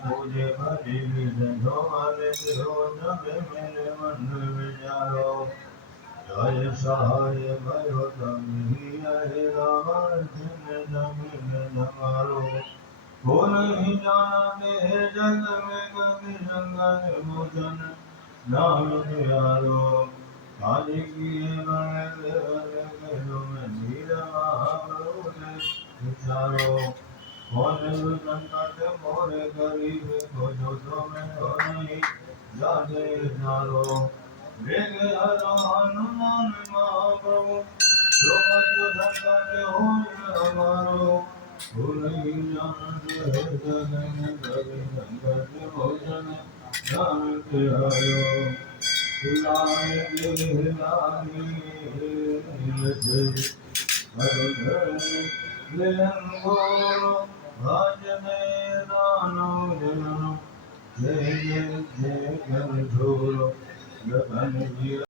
मुझे भरी विजो वाले देहो जमे मेरे मन विचारो जय सहाय भयो तमी हे रावण जिन जमीन जमारो हो नहीं जानते जग में गति संगत भोजन नाम प्यारो काली किए बड़े देवल में नीर महाप्रभु ने विचारो मोरे संकट मोरे गरीब को जो में हो नहीं जाने जारो वेग हरो हनुमान महाप्रभु जो संकट हो हमारो भूल जानते जग में कभी संकट भोजन नाम प्यारो हिलाए हिलाए लेंगो भज में नानो जनो जय जय जय गण झोलो गगन